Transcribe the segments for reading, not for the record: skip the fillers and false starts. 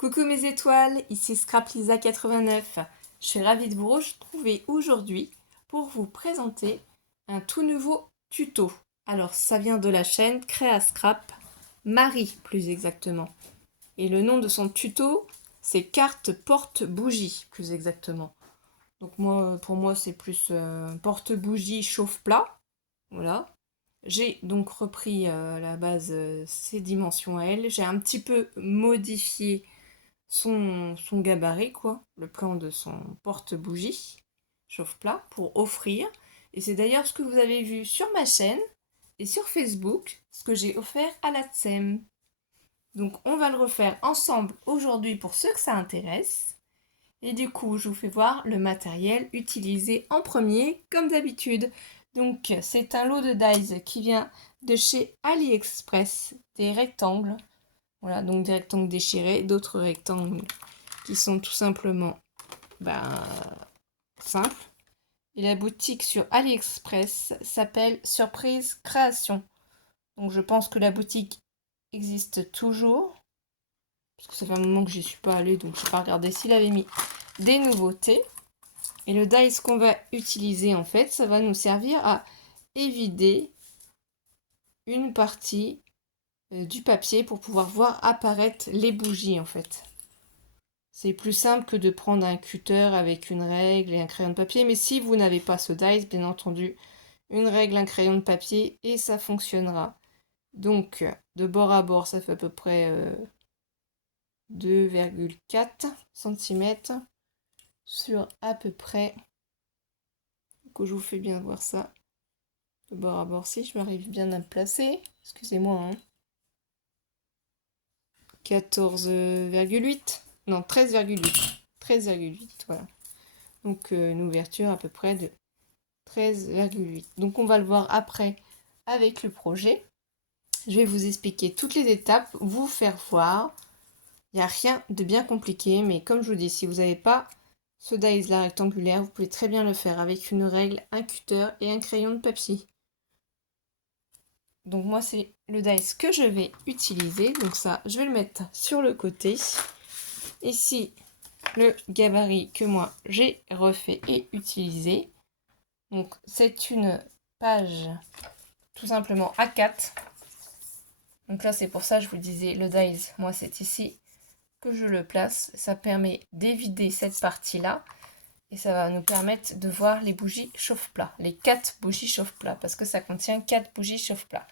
Coucou mes étoiles, ici Scrap Lisa 89. Je suis ravie de vous retrouver aujourd'hui pour vous présenter un tout nouveau tuto. Alors ça vient de la chaîne Créa Scrap, Marie plus exactement. Et le nom de son tuto, c'est carte porte-bougie plus exactement. Donc pour moi c'est plus porte-bougie chauffe-plat. Voilà. J'ai donc repris à la base ses dimensions à elle. J'ai un petit peu modifié son gabarit, quoi, le plan de son porte-bougie chauffe-plat pour offrir. Et c'est d'ailleurs ce que vous avez vu sur ma chaîne et sur Facebook, ce que j'ai offert à la TSEM. Donc on va le refaire ensemble aujourd'hui pour ceux que ça intéresse. Et du coup, je vous fais voir le matériel utilisé en premier, comme d'habitude. Donc c'est un lot de dies qui vient de chez AliExpress, des rectangles. Voilà, donc des rectangles déchirés, d'autres rectangles qui sont tout simplement simples. Et la boutique sur AliExpress s'appelle Surprise Création. Donc je pense que la boutique existe toujours. Parce que ça fait un moment que je n'y suis pas allée, donc je n'ai pas regardé s'il avait mis des nouveautés. Et le dies qu'on va utiliser, en fait, ça va nous servir à évider une partie du papier pour pouvoir voir apparaître les bougies, en fait. C'est plus simple que de prendre un cutter avec une règle et un crayon de papier. Mais si vous n'avez pas ce dies, bien entendu, une règle, un crayon de papier et ça fonctionnera. Donc, de bord à bord, ça fait à peu près 2,4 cm sur à peu près, que je vous fais bien voir ça, de bord à bord, si je m'arrive bien à me placer, excusez-moi, hein. 14,8, non 13,8, 13,8, voilà. Donc une ouverture à peu près de 13,8. Donc on va le voir après avec le projet. Je vais vous expliquer toutes les étapes, vous faire voir. Il n'y a rien de bien compliqué, mais comme je vous dis, si vous n'avez pas ce dies là rectangulaire, vous pouvez très bien le faire avec une règle, un cutter et un crayon de papier. Donc moi c'est le dies que je vais utiliser, donc ça je vais le mettre sur le côté. Ici le gabarit que moi j'ai refait et utilisé. Donc c'est une page tout simplement A4. Donc là c'est pour ça que je vous disais le dies, moi c'est ici que je le place. Ça permet d'évider cette partie là. Et ça va nous permettre de voir les bougies chauffe-plat, les 4 bougies chauffe-plat, parce que ça contient 4 bougies chauffe-plat.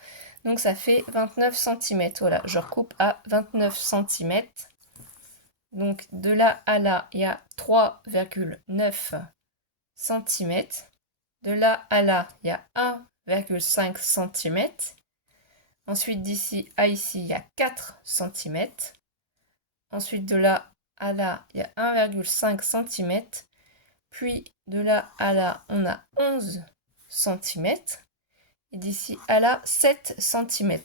Donc ça fait 29 cm. Voilà, je recoupe à 29 cm. Donc de là à là, il y a 3,9 cm. De là à là, il y a 1,5 cm. Ensuite d'ici à ici, il y a 4 cm. Ensuite de là à là, il y a 1,5 cm. Puis de là à là, on a 11 cm. Et d'ici à là, 7 cm.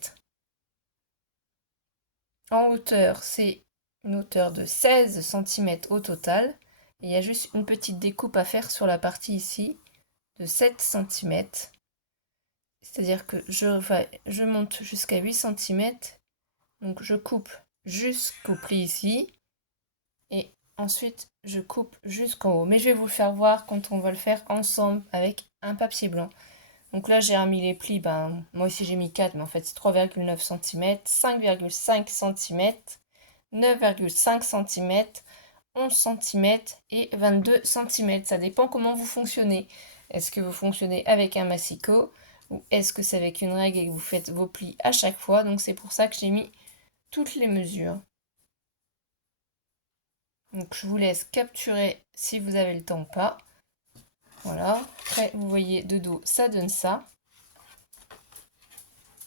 En hauteur, c'est une hauteur de 16 cm au total. Et il y a juste une petite découpe à faire sur la partie ici de 7 cm. C'est-à-dire que je monte jusqu'à 8 cm. Donc je coupe jusqu'au pli ici. Et ensuite, je coupe jusqu'en haut. Mais je vais vous le faire voir quand on va le faire ensemble avec un papier blanc. Donc là, j'ai remis les plis. Moi aussi, j'ai mis 4, mais en fait, c'est 3,9 cm, 5,5 cm, 9,5 cm, 11 cm et 22 cm. Ça dépend comment vous fonctionnez. Est-ce que vous fonctionnez avec un massicot ou est-ce que c'est avec une règle et que vous faites vos plis à chaque fois? Donc c'est pour ça que j'ai mis toutes les mesures. Donc je vous laisse capturer si vous avez le temps ou pas. Voilà. Après, vous voyez de dos, ça donne ça.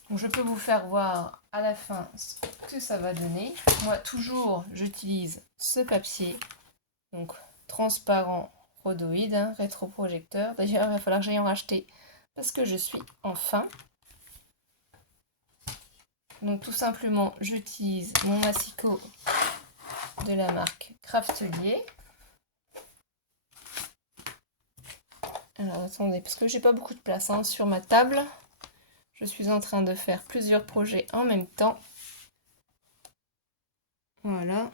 Donc je peux vous faire voir à la fin ce que ça va donner. Moi, toujours, j'utilise ce papier, donc transparent rhodoïde, rétroprojecteur. D'ailleurs, il va falloir que j'aille en racheter parce que je suis en fin. Donc tout simplement, j'utilise mon massicot de la marque Craftelier. Alors attendez, parce que j'ai pas beaucoup de place sur ma table. Je suis en train de faire plusieurs projets en même temps. Voilà.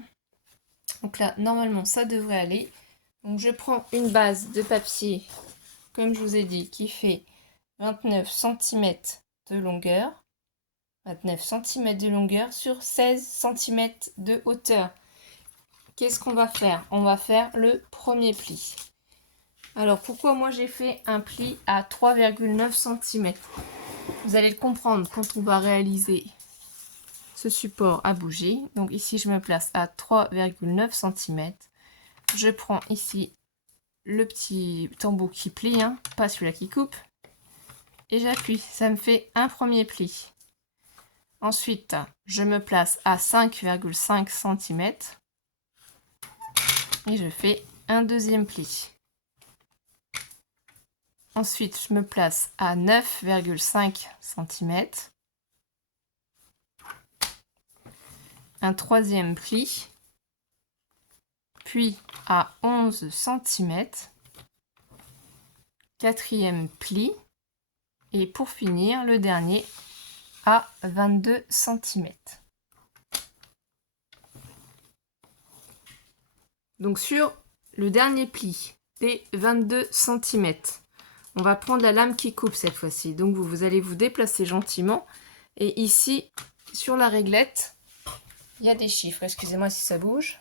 Donc là, normalement, ça devrait aller. Donc je prends une base de papier, comme je vous ai dit, qui fait 29 cm de longueur. 29 cm de longueur sur 16 cm de hauteur. Qu'est-ce qu'on va faire? On va faire le premier pli. Alors pourquoi moi j'ai fait un pli à 3,9 cm? Vous allez le comprendre quand on va réaliser ce support à bougie. Donc ici je me place à 3,9 cm. Je prends ici le petit tambour qui plie, hein, pas celui-là qui coupe. Et j'appuie, ça me fait un premier pli. Ensuite, je me place à 5,5 cm. Et je fais un deuxième pli. Ensuite, je me place à 9,5 cm. Un troisième pli. Puis à 11 cm. Quatrième pli. Et pour finir, le dernier à 22 cm. Donc sur le dernier pli des 22 cm, on va prendre la lame qui coupe cette fois-ci. Donc vous allez vous déplacer gentiment. Et ici, sur la réglette, il y a des chiffres. Excusez-moi si ça bouge.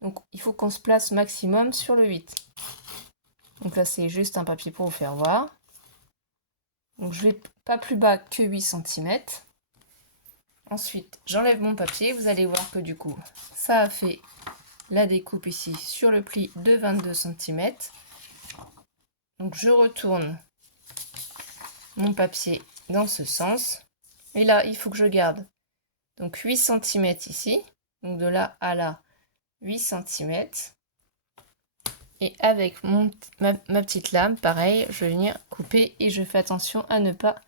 Donc il faut qu'on se place maximum sur le 8. Donc là, c'est juste un papier pour vous faire voir. Donc je vais pas plus bas que 8 cm. Ensuite, j'enlève mon papier. Vous allez voir que du coup, ça a fait la découpe ici sur le pli de 22 cm. Donc je retourne mon papier dans ce sens. Et là, il faut que je garde donc 8 cm ici. Donc de là à là, 8 cm. Et avec ma petite lame, pareil, je vais venir couper et je fais attention à ne pas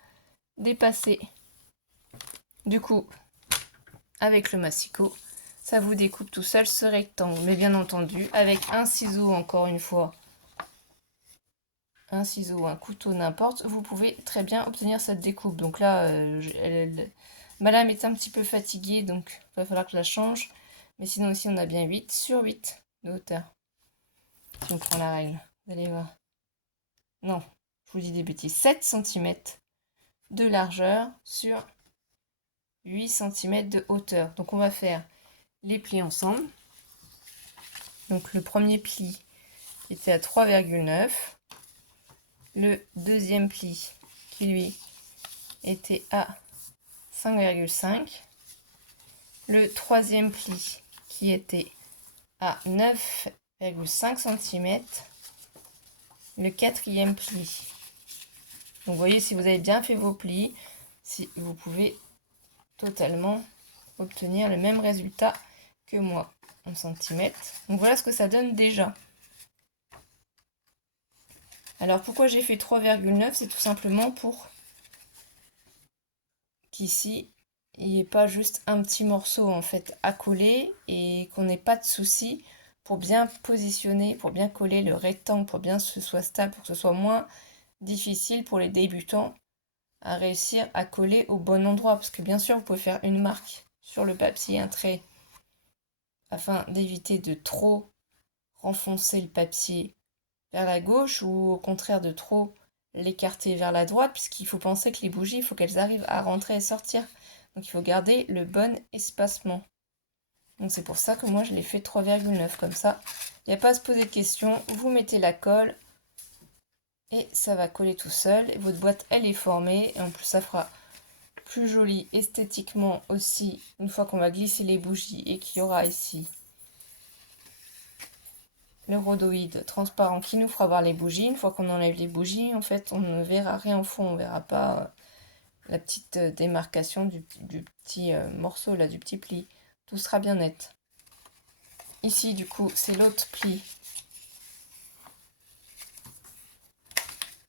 dépasser. Du coup, avec le massicot, ça vous découpe tout seul ce rectangle. Mais bien entendu, avec un ciseau, encore une fois, un ciseau ou un couteau, n'importe, vous pouvez très bien obtenir cette découpe. Donc là, ma lame est un petit peu fatiguée, donc il va falloir que je la change. Mais sinon ici, on a bien 8 sur 8 de hauteur. Si on prend la règle, vous allez voir. Non, je vous dis des bêtises. 7 cm de largeur sur 8 cm de hauteur. Donc on va faire les plis ensemble. Donc le premier pli était à 3,9. Le deuxième pli qui lui était à 5,5. Le troisième pli qui était à 9,5 cm. Le quatrième pli. Donc vous voyez, si vous avez bien fait vos plis, si vous pouvez totalement obtenir le même résultat que moi en centimètres. Donc voilà ce que ça donne déjà. Alors pourquoi j'ai fait 3,9? C'est tout simplement pour qu'ici il n'y ait pas juste un petit morceau en fait à coller et qu'on n'ait pas de souci pour bien positionner, pour bien coller le rectangle, pour bien que ce soit stable, pour que ce soit moins difficile pour les débutants à réussir à coller au bon endroit. Parce que bien sûr, vous pouvez faire une marque sur le papier, un trait, afin d'éviter de trop renfoncer le papier vers la gauche ou au contraire de trop l'écarter vers la droite, puisqu'il faut penser que les bougies, il faut qu'elles arrivent à rentrer et sortir. Donc il faut garder le bon espacement. Donc c'est pour ça que moi je l'ai fait 3,9 comme ça. Il n'y a pas à se poser de questions. Vous mettez la colle et ça va coller tout seul. Et votre boîte elle est formée et en plus ça fera plus joli esthétiquement aussi une fois qu'on va glisser les bougies et qu'il y aura ici le rhodoïde transparent qui nous fera voir les bougies. Une fois qu'on enlève les bougies, en fait, on ne verra rien au fond. On ne verra pas la petite démarcation du petit morceau, là, du petit pli. Tout sera bien net. Ici, du coup, c'est l'autre pli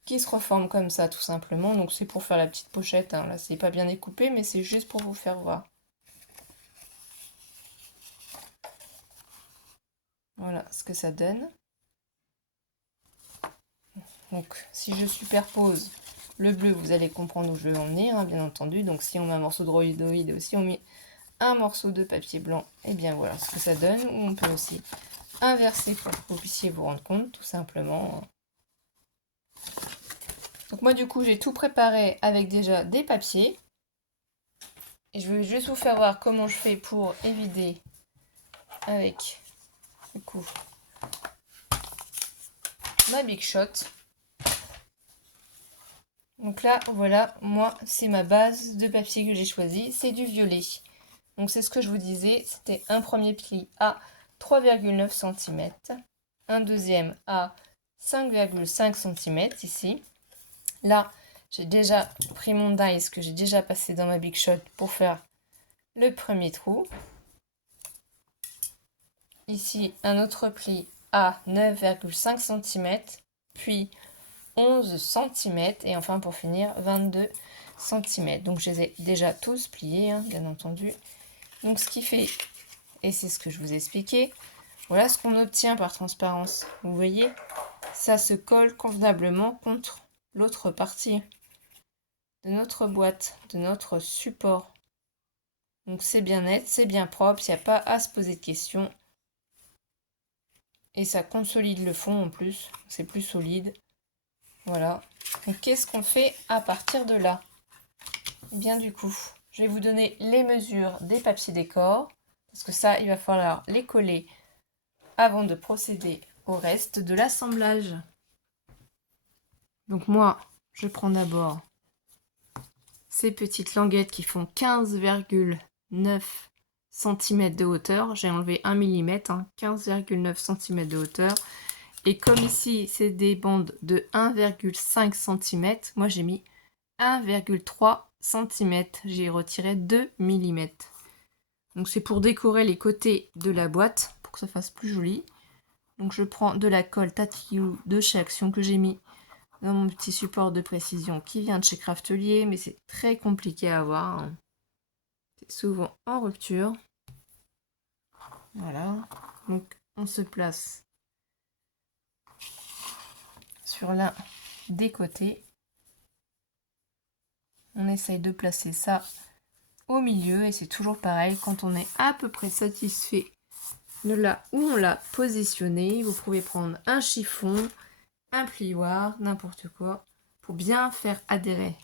qui se reforme comme ça, tout simplement. Donc, c'est pour faire la petite pochette. Hein. Là, c'est pas bien découpé, mais c'est juste pour vous faire voir. Voilà ce que ça donne. Donc, si je superpose le bleu, vous allez comprendre où je veux en venir, hein, bien entendu. Donc, si on met un morceau de rhodoïde aussi, on met un morceau de papier blanc. Et bien voilà ce que ça donne. Ou on peut aussi inverser pour que vous puissiez vous rendre compte, tout simplement. Donc moi du coup j'ai tout préparé avec déjà des papiers. Et je vais juste vous faire voir comment je fais pour évider avec du coup ma Big Shot. Donc là voilà, moi c'est ma base de papier que j'ai choisi, c'est du violet. Donc c'est ce que je vous disais, c'était un premier pli à 3,9 cm, un deuxième à 5,5 cm ici. Là, j'ai déjà pris mon dice que j'ai déjà passé dans ma Big Shot pour faire le premier trou. Ici, un autre pli à 9,5 cm, puis 11 cm et enfin pour finir 22 cm. Donc je les ai déjà tous pliés, hein, bien entendu. Donc ce qui fait, et c'est ce que je vous ai expliqué, voilà ce qu'on obtient par transparence. Vous voyez, ça se colle convenablement contre l'autre partie de notre boîte, de notre support. Donc c'est bien net, c'est bien propre, il n'y a pas à se poser de questions. Et ça consolide le fond en plus, c'est plus solide. Voilà. Donc qu'est-ce qu'on fait à partir de là? Et bien du coup, je vais vous donner les mesures des papiers décor. Parce que ça, il va falloir les coller avant de procéder au reste de l'assemblage. Donc moi, je prends d'abord ces petites languettes qui font 15,9 cm de hauteur. J'ai enlevé 1 mm, 15,9 cm de hauteur. Et comme ici, c'est des bandes de 1,5 cm, moi j'ai mis 1,3 cm. J'ai retiré 2 mm. Donc c'est pour décorer les côtés de la boîte, pour que ça fasse plus joli. Donc je prends de la colle Tatillou de chez Action que j'ai mis dans mon petit support de précision qui vient de chez Craftelier, mais c'est très compliqué à avoir. C'est souvent en rupture. Voilà. Donc on se place sur l'un des côtés. On essaye de placer ça au milieu et c'est toujours pareil quand on est à peu près satisfait de là où on l'a positionné. Vous pouvez prendre un chiffon, un plioir, n'importe quoi pour bien faire adhérer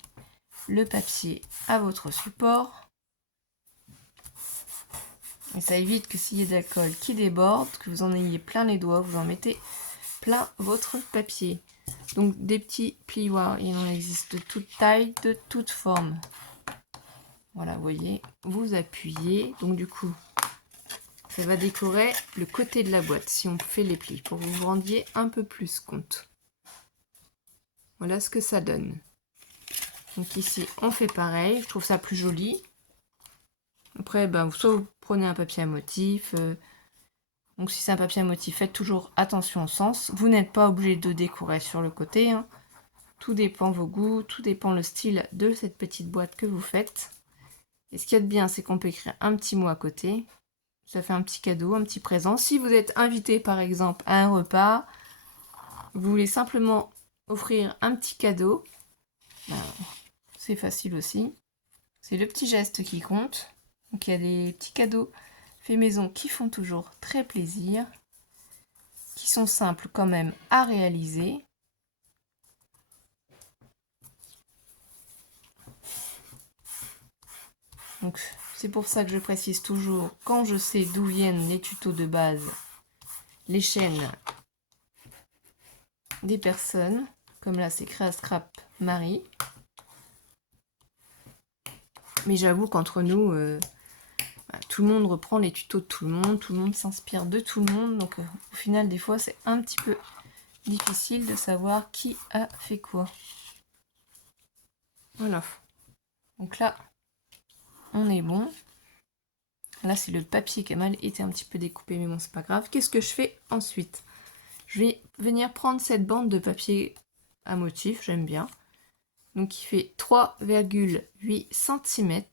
le papier à votre support. Et ça évite que s'il y a de la colle qui déborde, que vous en ayez plein les doigts, vous en mettez plein votre papier. Donc des petits plioirs, il en existe de toute taille, de toute forme. Voilà, vous voyez, vous appuyez. Donc du coup, ça va décorer le côté de la boîte si on fait les plis, pour que vous vous rendiez un peu plus compte. Voilà ce que ça donne. Donc ici, on fait pareil, je trouve ça plus joli. Après, soit vous prenez un papier à motif. Donc si c'est un papier à motif, faites toujours attention au sens. Vous n'êtes pas obligé de décorer sur le côté. Hein. Tout dépend vos goûts, tout dépend le style de cette petite boîte que vous faites. Et ce qu'il y a de bien, c'est qu'on peut écrire un petit mot à côté. Ça fait un petit cadeau, un petit présent. Si vous êtes invité par exemple à un repas, vous voulez simplement offrir un petit cadeau, c'est facile aussi. C'est le petit geste qui compte. Donc il y a des petits cadeaux faits maison qui font toujours très plaisir, qui sont simples quand même à réaliser. Donc c'est pour ça que je précise toujours, quand je sais d'où viennent les tutos de base, les chaînes des personnes, comme là c'est Créascrap Marie. Mais j'avoue qu'entre nous, tout le monde reprend les tutos de tout le monde s'inspire de tout le monde. Donc au final, des fois, c'est un petit peu difficile de savoir qui a fait quoi. Voilà. Donc là, on est bon. Là, c'est le papier qui a mal été un petit peu découpé, mais bon, c'est pas grave. Qu'est-ce que je fais ensuite? Je vais venir prendre cette bande de papier à motif, j'aime bien. Donc, qui fait 3,8 cm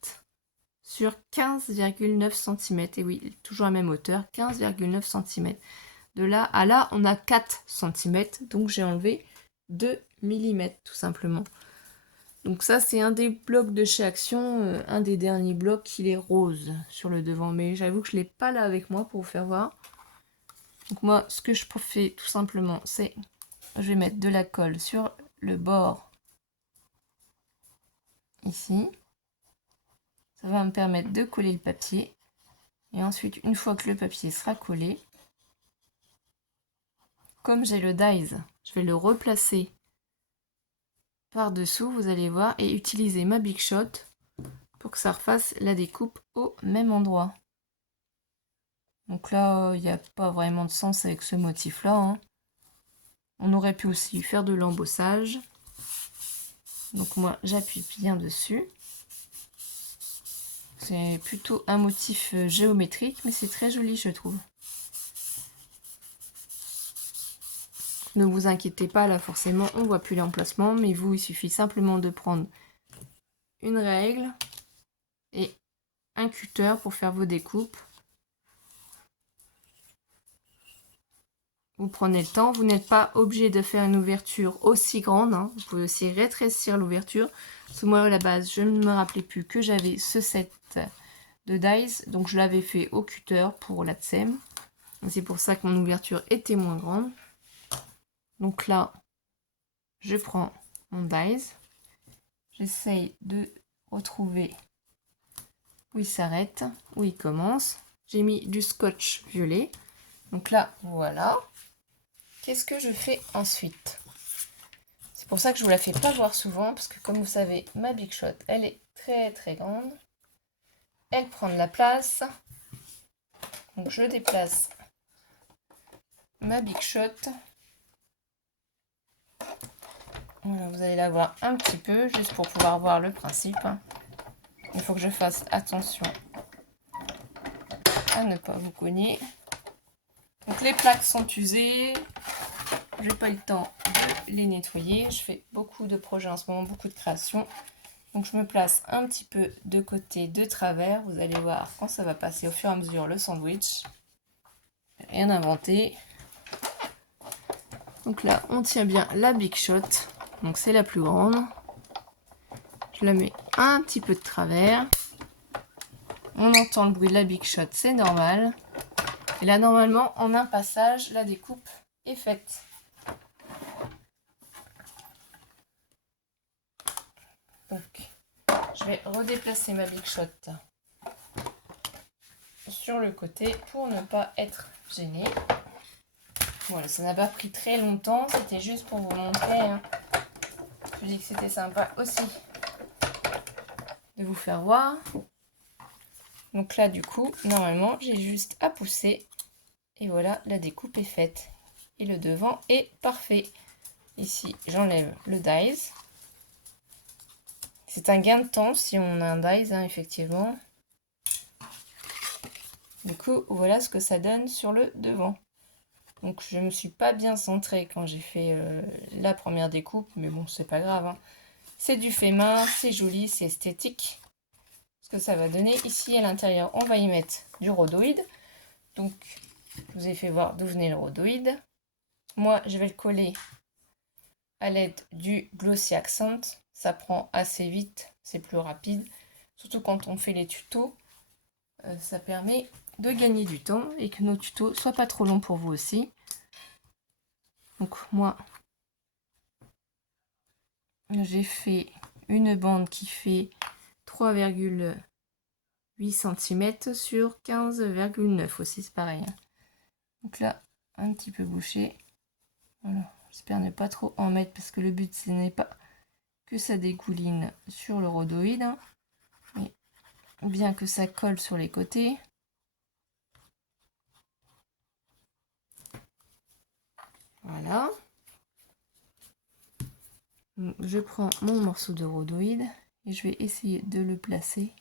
sur 15,9 cm. Et oui, toujours la même hauteur, 15,9 cm. De là à là, on a 4 cm. Donc, j'ai enlevé 2 mm, tout simplement. Donc ça, c'est un des blocs de chez Action, un des derniers blocs, il est rose sur le devant. Mais j'avoue que je ne l'ai pas là avec moi pour vous faire voir. Donc moi, ce que je fais tout simplement, c'est je vais mettre de la colle sur le bord ici. Ça va me permettre de coller le papier. Et ensuite, une fois que le papier sera collé, comme j'ai le dies, je vais le replacer par-dessous, vous allez voir, et utiliser ma Big Shot pour que ça refasse la découpe au même endroit. Donc là, il n'y a pas vraiment de sens avec ce motif-là, hein. On aurait pu aussi faire de l'embossage. Donc moi, j'appuie bien dessus. C'est plutôt un motif géométrique, mais c'est très joli, je trouve. Ne vous inquiétez pas, là forcément, on ne voit plus l'emplacement, mais vous, il suffit simplement de prendre une règle et un cutter pour faire vos découpes. Vous prenez le temps, vous n'êtes pas obligé de faire une ouverture aussi grande, hein. Vous pouvez aussi rétrécir l'ouverture. Parce que moi, à la base, je ne me rappelais plus que j'avais ce set de dies, donc je l'avais fait au cutter pour la tsem. C'est pour ça que mon ouverture était moins grande. Donc là, je prends mon dies, j'essaye de retrouver où il s'arrête, où il commence. J'ai mis du scotch violet. Donc là, voilà. Qu'est-ce que je fais ensuite? C'est pour ça que je vous la fais pas voir souvent, parce que comme vous savez, ma Big Shot, elle est très très grande. Elle prend de la place. Donc je déplace ma Big Shot. Voilà, vous allez la voir un petit peu, juste pour pouvoir voir le principe. Il faut que je fasse attention à ne pas vous cogner. Donc les plaques sont usées. J'ai pas eu le temps de les nettoyer. Je fais beaucoup de projets en ce moment, beaucoup de créations. Donc je me place un petit peu de côté, de travers. Vous allez voir quand ça va passer au fur et à mesure le sandwich. Rien inventé. Donc là, on tient bien la Big Shot. Donc c'est la plus grande. Je la mets un petit peu de travers. On entend le bruit de la Big Shot, c'est normal. Et là, normalement, en un passage, la découpe est faite. Donc, je vais redéplacer ma Big Shot sur le côté pour ne pas être gênée. Voilà, ça n'a pas pris très longtemps, c'était juste pour vous montrer. Hein. Je dis que c'était sympa aussi de vous faire voir. Donc là, du coup, normalement, j'ai juste à pousser. Et voilà, la découpe est faite. Et le devant est parfait. Ici, j'enlève le dies. C'est un gain de temps si on a un dies, hein, effectivement. Du coup, voilà ce que ça donne sur le devant. Donc, je ne me suis pas bien centrée quand j'ai fait la première découpe. Mais bon, c'est pas grave. Hein. C'est du fait main, c'est joli, c'est esthétique. Ce que ça va donner. Ici, à l'intérieur, on va y mettre du rhodoïde. Donc, je vous ai fait voir d'où venait le rhodoïde. Moi, je vais le coller à l'aide du Glossy Accent. Ça prend assez vite, c'est plus rapide. Surtout quand on fait les tutos. Ça permet de gagner du temps et que nos tutos soient pas trop longs pour vous aussi. Donc moi, j'ai fait une bande qui fait 3,8 cm sur 15,9 aussi, c'est pareil. Donc là, un petit peu bouché. Voilà, j'espère ne pas trop en mettre parce que le but, ce n'est pas que ça dégouline sur le rhodoïde, hein, mais bien que ça colle sur les côtés. Voilà. Je prends mon morceau de rhodoïde et je vais essayer de le placer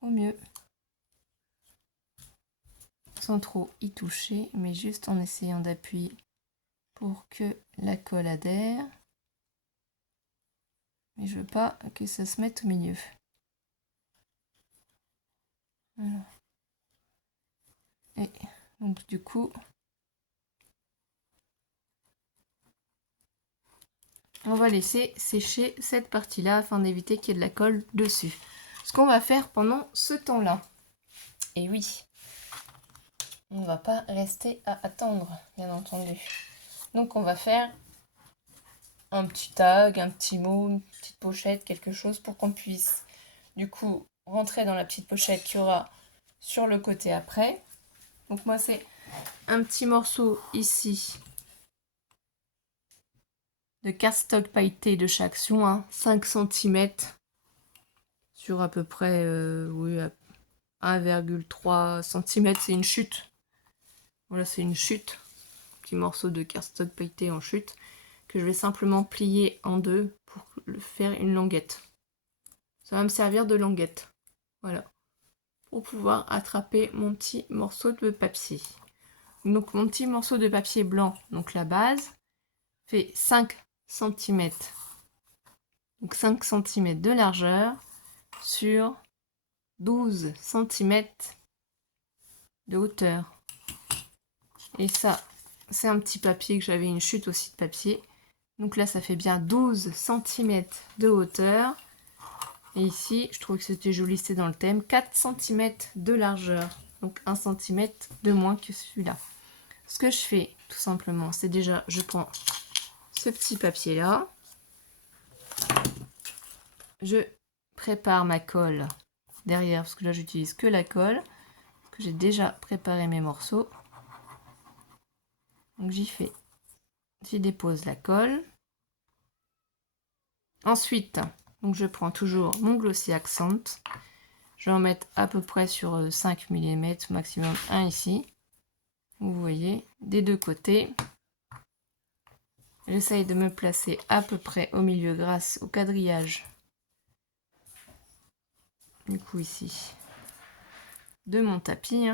au mieux. Sans trop y toucher, mais juste en essayant d'appuyer pour que la colle adhère. Mais je veux pas que ça se mette au milieu. Voilà. Et donc du coup, on va laisser sécher cette partie-là afin d'éviter qu'il y ait de la colle dessus. Ce qu'on va faire pendant ce temps-là. Et oui, on ne va pas rester à attendre, bien entendu. Donc on va faire un petit tag, un petit mot, une petite pochette, quelque chose pour qu'on puisse du coup rentrer dans la petite pochette qu'il y aura sur le côté après. Donc moi c'est un petit morceau ici de cardstock pailleté de chez Action, 5 cm sur à peu près oui, 1,3 cm, c'est une chute. Voilà, c'est une chute. Petit morceau de cardstock pailleté en chute que je vais simplement plier en deux pour faire une languette. Ça va me servir de languette. Voilà. Pour pouvoir attraper mon petit morceau de papier. Donc mon petit morceau de papier blanc, donc la base, fait 5 cm. Donc 5 cm de largeur sur 12 cm de hauteur. Et ça, c'est un petit papier que j'avais une chute aussi de papier. Donc là, ça fait bien 12 cm de hauteur. Et ici, je trouve que c'était joli, c'est dans le thème, 4 cm de largeur. Donc 1 cm de moins que celui-là. Ce que je fais, tout simplement, c'est déjà, je prends ce petit papier-là. Je prépare ma colle derrière, parce que là, j'utilise que la colle, que j'ai déjà préparé mes morceaux. Donc j'y dépose la colle. Ensuite, donc je prends toujours mon Glossy Accent. Je vais en mettre à peu près sur 5 mm, maximum 1 ici. Vous voyez, des deux côtés. J'essaye de me placer à peu près au milieu grâce au quadrillage. Du coup ici, de mon tapis.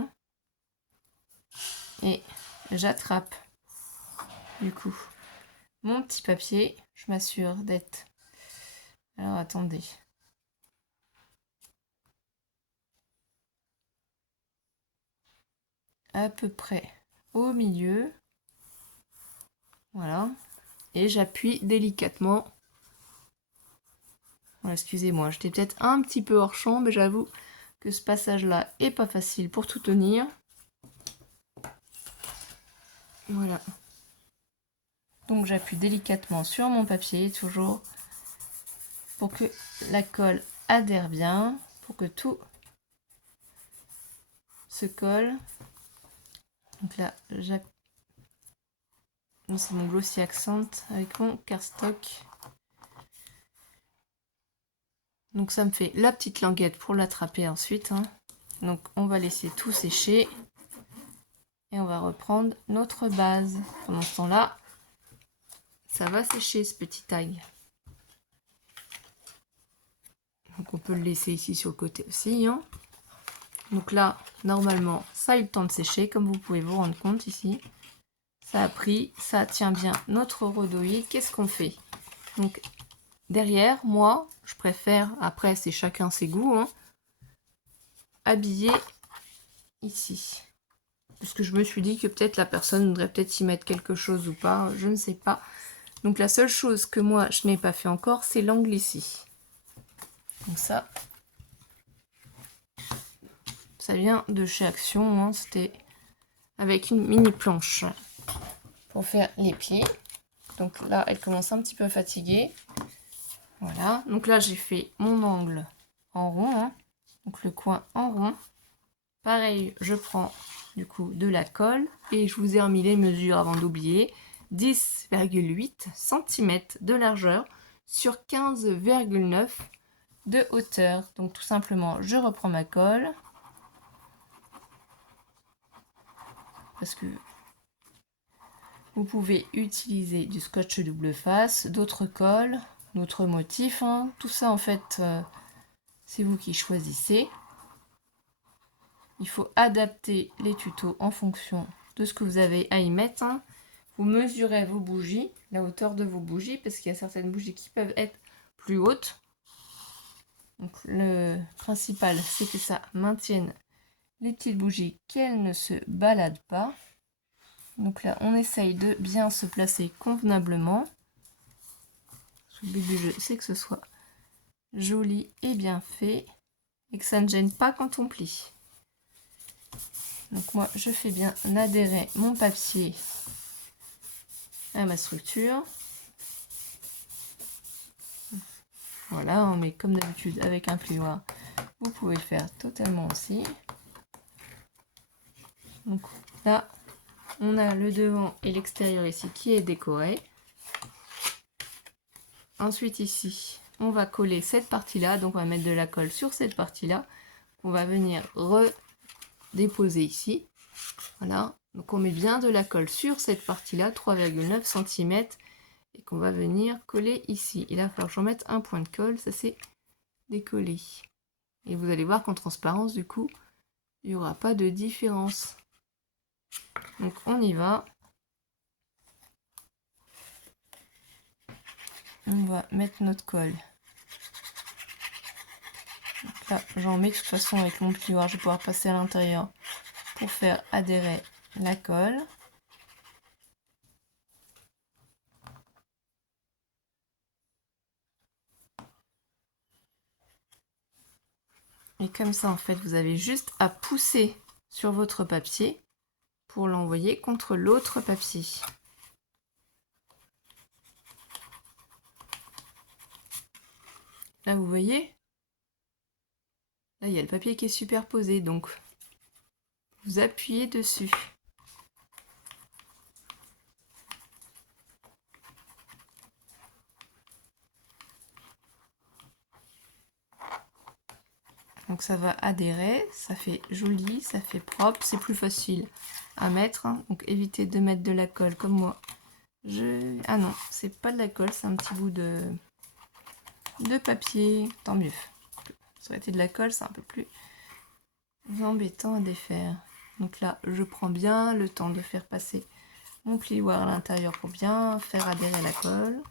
Et j'attrape, du coup, mon petit papier. Je m'assure d'être... Alors attendez. À peu près au milieu. Voilà. Et j'appuie délicatement. Voilà, excusez-moi, j'étais peut-être un petit peu hors champ, mais j'avoue que ce passage-là est pas facile pour tout tenir. Voilà. Donc j'appuie délicatement sur mon papier, toujours, pour que la colle adhère bien, pour que tout se colle. Donc là, c'est mon Glossy Accent avec mon cardstock. Donc ça me fait la petite languette pour l'attraper ensuite. Donc on va laisser tout sécher. Et on va reprendre notre base. Pendant ce temps-là, ça va sécher ce petit tag. Donc on peut le laisser ici sur le côté aussi. Donc là, normalement, ça a eu le temps de sécher, comme vous pouvez vous rendre compte ici. Ça a pris, ça tient bien notre rhodoïde. Qu'est-ce qu'on fait? Donc derrière, moi, je préfère, après c'est chacun ses goûts, habiller ici. Parce que je me suis dit que peut-être la personne voudrait peut-être y mettre quelque chose ou pas, je ne sais pas. Donc la seule chose que moi je n'ai pas fait encore, c'est l'angle ici. Donc ça vient de chez Action, c'était avec une mini planche pour faire les pieds. Donc là, elle commence un petit peu fatiguée. Voilà, donc là j'ai fait mon angle en rond, donc le coin en rond. Pareil, je prends du coup de la colle et je vous ai remis les mesures avant d'oublier. 10,8 cm de largeur sur 15,9 de hauteur. Donc tout simplement, je reprends ma colle. Parce que vous pouvez utiliser du scotch double face, d'autres colles, d'autres motifs. Tout ça en fait, c'est vous qui choisissez. Il faut adapter les tutos en fonction de ce que vous avez à y mettre. Vous mesurez vos bougies, la hauteur de vos bougies, parce qu'il y a certaines bougies qui peuvent être plus hautes. Donc le principal, c'est que ça maintienne les petites bougies, qu'elles ne se baladent pas. Donc là, on essaye de bien se placer convenablement. Le but du jeu, c'est que ce soit joli et bien fait et que ça ne gêne pas quand on plie. Donc moi, je fais bien adhérer mon papier à ma structure. Voilà, on met comme d'habitude avec un plioir. Vous pouvez le faire totalement aussi. Donc là, on a le devant et l'extérieur ici qui est décoré. Ensuite ici, on va coller cette partie-là. Donc on va mettre de la colle sur cette partie-là. On va venir redéposer ici. Voilà. Donc on met bien de la colle sur cette partie-là, 3,9 cm. Et qu'on va venir coller ici. Il va falloir que j'en mette un point de colle. Ça c'est décollé. Et vous allez voir qu'en transparence, du coup, il n'y aura pas de différence. Donc on y va. On va mettre notre colle. Donc là, j'en mets de toute façon avec mon plioir. Je vais pouvoir passer à l'intérieur pour faire adhérer la colle. Et comme ça, en fait, vous avez juste à pousser sur votre papier pour l'envoyer contre l'autre papier. Là, vous voyez, là, il y a le papier qui est superposé, donc vous appuyez dessus. Donc ça va adhérer, ça fait joli, ça fait propre, c'est plus facile à mettre. Hein. Donc évitez de mettre de la colle comme moi. Ah non, c'est pas de la colle, c'est un petit bout de papier, tant mieux. Ça aurait été de la colle, c'est un peu plus embêtant à défaire. Donc là, je prends bien le temps de faire passer mon plioir à l'intérieur pour bien faire adhérer la colle.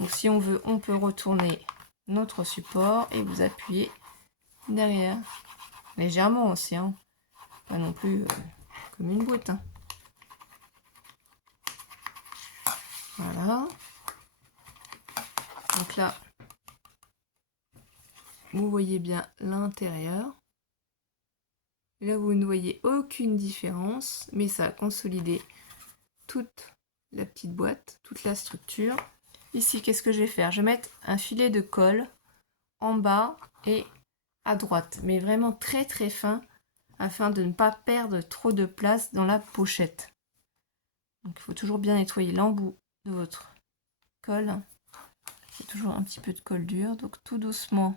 Donc si on veut, on peut retourner notre support et vous appuyez derrière. Légèrement aussi, hein. Pas non plus comme une boîte. Hein. Voilà. Donc là, vous voyez bien l'intérieur. Là, vous ne voyez aucune différence, mais ça a consolidé toute la petite boîte, toute la structure. Ici, qu'est-ce que je vais faire? Je vais mettre un filet de colle en bas et à droite, mais vraiment très très fin, afin de ne pas perdre trop de place dans la pochette. Donc il faut toujours bien nettoyer l'embout de votre colle. Il y a toujours un petit peu de colle dure, donc tout doucement,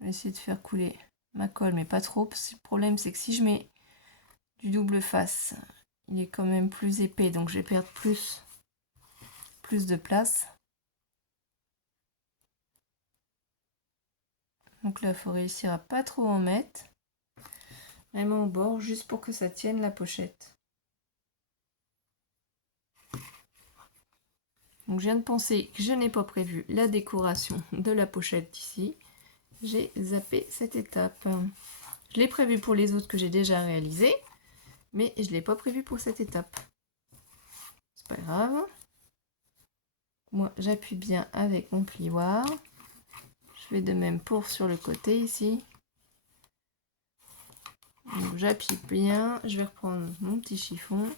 je vais essayer de faire couler ma colle, mais pas trop, parce que le problème c'est que si je mets du double face, il est quand même plus épais, donc je vais perdre plus de place. Donc là, il faut réussir à pas trop en mettre. Vraiment au bord, juste pour que ça tienne la pochette. Donc je viens de penser que je n'ai pas prévu la décoration de la pochette d'ici. J'ai zappé cette étape. Je l'ai prévu pour les autres que j'ai déjà réalisés, mais je ne l'ai pas prévu pour cette étape. C'est pas grave. Moi, j'appuie bien avec mon plioir. Je fais de même pour sur le côté ici. J'appuie bien. Je vais reprendre mon petit chiffon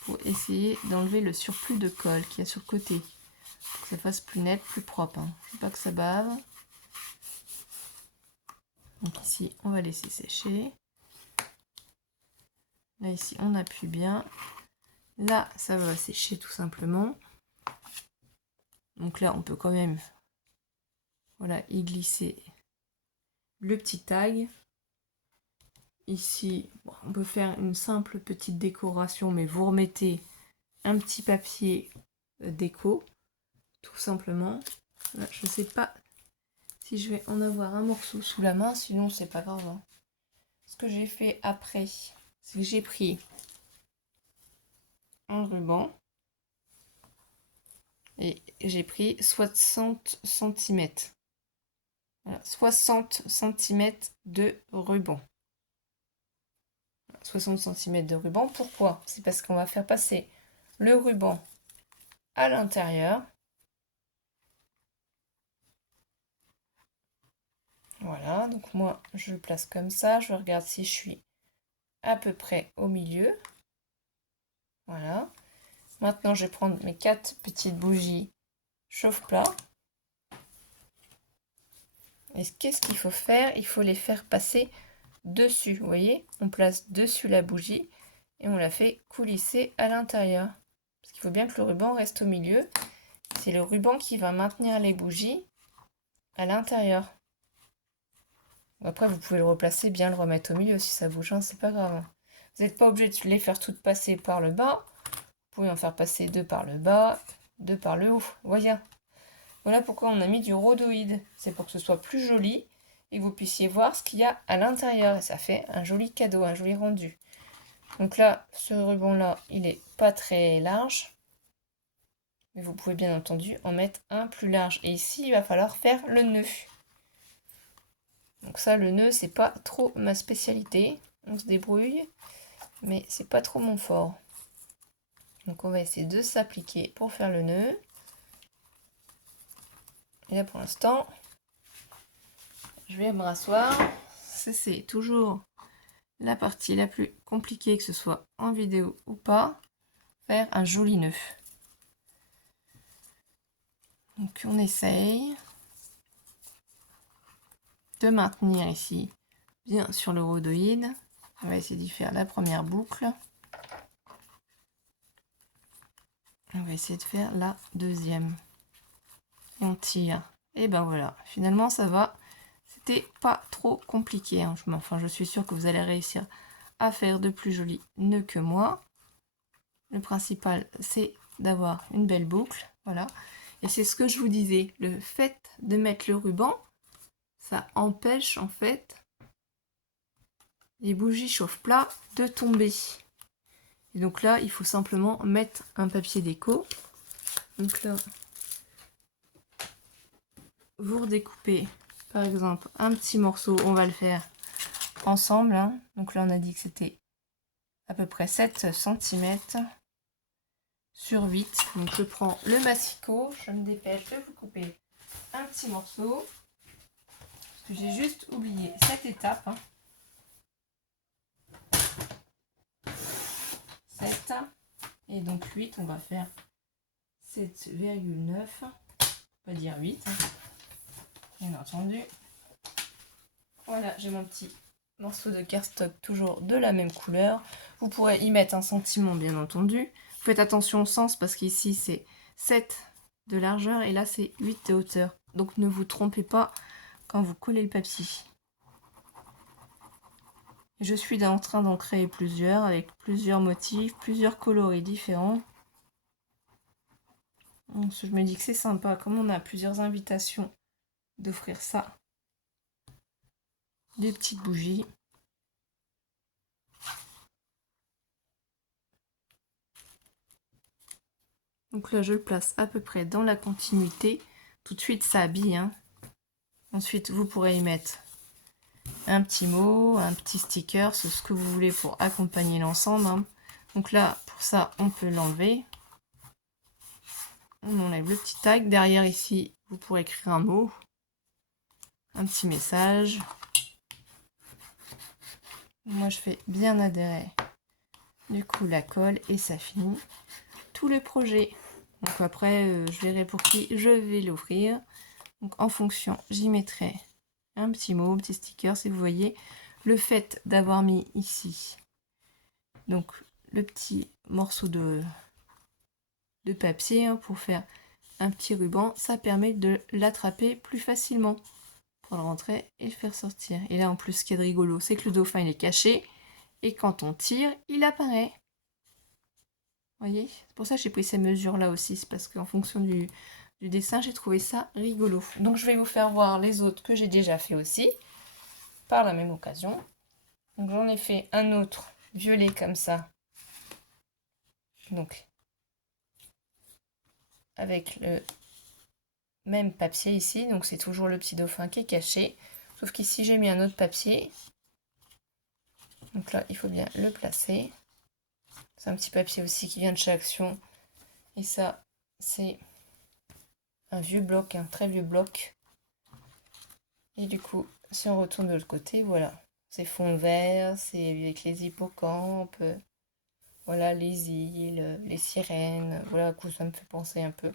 pour essayer d'enlever le surplus de colle qu'il y a sur le côté. Pour que ça fasse plus net, plus propre. Hein. Je ne veux pas que ça bave. Donc ici, on va laisser sécher. Là, ici, on appuie bien. Là, ça va sécher tout simplement. Donc là, on peut quand même y glisser le petit tag. Ici, on peut faire une simple petite décoration, mais vous remettez un petit papier déco, tout simplement. Là, je ne sais pas si je vais en avoir un morceau sous la main, sinon c'est pas grave. Hein. Ce que j'ai fait après, c'est que j'ai pris un ruban et j'ai pris 60 cm. Voilà, 60 cm de ruban. 60 cm de ruban, pourquoi? C'est parce qu'on va faire passer le ruban à l'intérieur. Voilà, donc moi je le place comme ça, je regarde si je suis à peu près au milieu. Voilà. Maintenant je vais prendre mes 4 petites bougies chauffe-plat. Et qu'est-ce qu'il faut faire? Il faut les faire passer dessus, vous voyez? On place dessus la bougie et on la fait coulisser à l'intérieur. Parce qu'il faut bien que le ruban reste au milieu. C'est le ruban qui va maintenir les bougies à l'intérieur. Après, vous pouvez le replacer, bien le remettre au milieu si ça bouge, hein, c'est pas grave. Vous n'êtes pas obligé de les faire toutes passer par le bas. Vous pouvez en faire passer 2 par le bas, 2 par le haut. Voyez. Voilà pourquoi on a mis du rhodoïde. C'est pour que ce soit plus joli et que vous puissiez voir ce qu'il y a à l'intérieur. Et ça fait un joli cadeau, un joli rendu. Donc là, ce ruban-là, il n'est pas très large. Mais vous pouvez bien entendu en mettre un plus large. Et ici, il va falloir faire le nœud. Donc ça, le nœud, c'est pas trop ma spécialité. On se débrouille, mais c'est pas trop mon fort. Donc on va essayer de s'appliquer pour faire le nœud. Et là, pour l'instant, je vais me rasseoir. C'est toujours la partie la plus compliquée, que ce soit en vidéo ou pas. Faire un joli nœud. Donc on essaye de maintenir ici bien sur le rhodoïde. On va essayer d'y faire la première boucle. On va essayer de faire la deuxième. Et on tire. Et ben voilà, finalement ça va. C'était pas trop compliqué. Hein. Enfin, je suis sûre que vous allez réussir à faire de plus jolis nœuds que moi. Le principal, c'est d'avoir une belle boucle. Voilà. Et c'est ce que je vous disais. Le fait de mettre le ruban, ça empêche en fait les bougies chauffe-plat de tomber. Et donc là, il faut simplement mettre un papier déco. Donc là, vous redécoupez par exemple un petit morceau, on va le faire ensemble. Hein. Donc là, on a dit que c'était à peu près 7 cm sur 8. Donc je prends le massicot, je me dépêche de vous couper un petit morceau. Parce que j'ai juste oublié cette étape. Hein. 7. Et donc 8, on va faire 7,9. On va dire 8. Hein. Bien entendu. Voilà, j'ai mon petit morceau de cardstock toujours de la même couleur. Vous pourrez y mettre un sentiment, bien entendu. Faites attention au sens parce qu'ici c'est 7 de largeur et là c'est 8 de hauteur. Donc ne vous trompez pas quand vous collez le papier. Je suis en train d'en créer plusieurs avec plusieurs motifs, plusieurs coloris différents. Je me dis que c'est sympa, comme on a plusieurs invitations, d'offrir ça. Des petites bougies. Donc là, je le place à peu près dans la continuité. Tout de suite, ça habille. Hein. Ensuite, vous pourrez y mettre un petit mot, un petit sticker, c'est ce que vous voulez pour accompagner l'ensemble. Hein. Donc là, pour ça, on peut l'enlever. On enlève le petit tag. Derrière, ici, vous pourrez écrire un mot, un petit message. Moi, je fais bien adhérer du coup la colle et ça finit tout le projet. Donc après, je verrai pour qui je vais l'offrir. Donc en fonction, j'y mettrai un petit mot, un petit sticker, si vous voyez. Le fait d'avoir mis ici, donc le petit morceau de papier hein, pour faire un petit ruban, ça permet de l'attraper plus facilement pour le rentrer et le faire sortir. Et là en plus, ce qui est rigolo, c'est que le dauphin il est caché et quand on tire, il apparaît. Voyez, c'est pour ça que j'ai pris ces mesures là aussi, c'est parce qu'en fonction du dessin, j'ai trouvé ça rigolo. Donc je vais vous faire voir les autres que j'ai déjà fait aussi, par la même occasion. Donc j'en ai fait un autre violet comme ça, donc avec le même papier ici, donc c'est toujours le petit dauphin qui est caché, sauf qu'ici j'ai mis un autre papier. Donc là, il faut bien le placer. C'est un petit papier aussi qui vient de chez Action. Et ça, c'est un vieux bloc, un très vieux bloc. Et du coup, si on retourne de l'autre côté, voilà. C'est fond vert, c'est avec les hippocampes, voilà, les îles, les sirènes, voilà à quoi ça me fait penser un peu.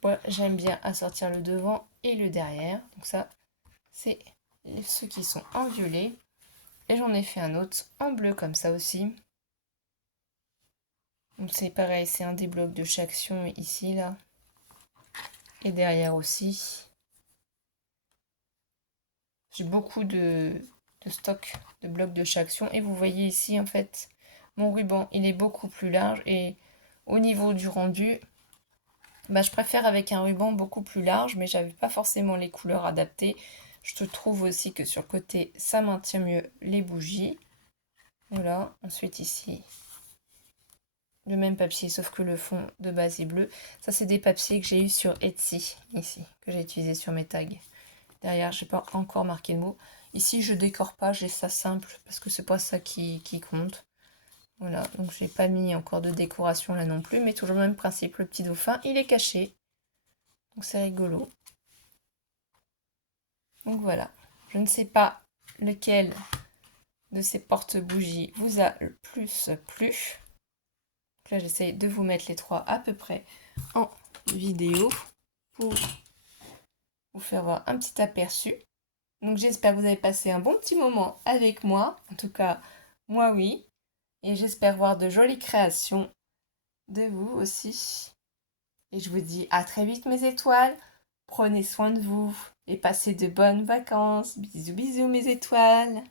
Voilà, j'aime bien assortir le devant et le derrière. Donc ça, c'est ceux qui sont en violet. Et j'en ai fait un autre en bleu comme ça aussi. Donc c'est pareil, c'est un des blocs de Chaction ici, là. Et derrière aussi. J'ai beaucoup de stock de blocs de Chaction. Et vous voyez ici, en fait, mon ruban, il est beaucoup plus large. Et au niveau du rendu, bah, je préfère avec un ruban beaucoup plus large, mais j'avais pas forcément les couleurs adaptées. Je te trouve aussi que sur le côté, ça maintient mieux les bougies. Voilà, ensuite ici, le même papier, sauf que le fond de base est bleu. Ça, c'est des papiers que j'ai eu sur Etsy, ici, que j'ai utilisé sur mes tags. Derrière, j'ai pas encore marqué le mot. Ici, je décore pas, j'ai ça simple, parce que c'est pas ça qui compte. Voilà, donc j'ai pas mis encore de décoration là non plus, mais toujours le même principe, le petit dauphin, il est caché. Donc c'est rigolo. Donc voilà, je ne sais pas lequel de ces porte-bougies vous a le plus plu. Donc là, j'essaye de vous mettre les trois à peu près en vidéo pour vous faire voir un petit aperçu. Donc j'espère que vous avez passé un bon petit moment avec moi. En tout cas, moi oui. Et j'espère voir de jolies créations de vous aussi. Et je vous dis à très vite mes étoiles. Prenez soin de vous et passez de bonnes vacances. Bisous bisous mes étoiles.